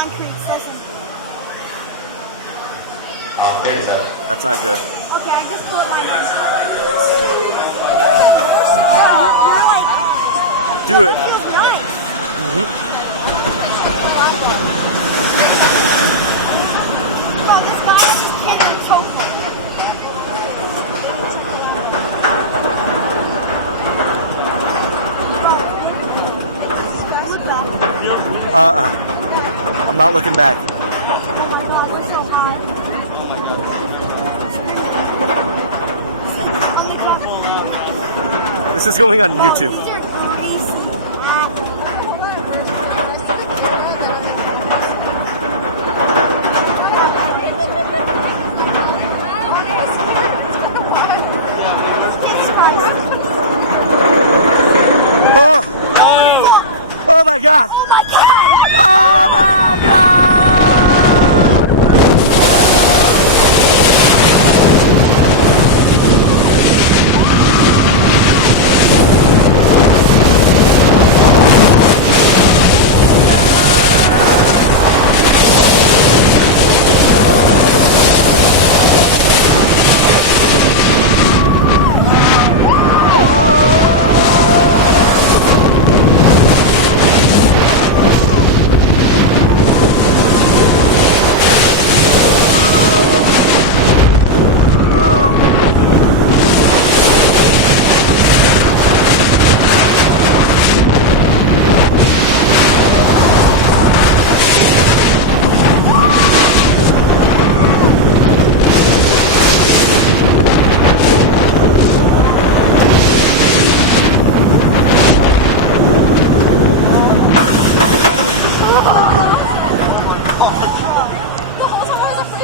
concrete, listen. Finish that. Okay, I just put my name. You're like, yo, that feels nice. Bro, this guy has his kid in a chokehold. Bro, look back. I'm not looking back. Oh my god, we're so high. Oh my god, On the top. This is going on Bro, YouTube. these are greasy. Hold on, first. When I see the camera, then I'm gonna I'm scared. It's been a while. Jesus Christ. Oh! Fuck. Oh my god! Oh my god!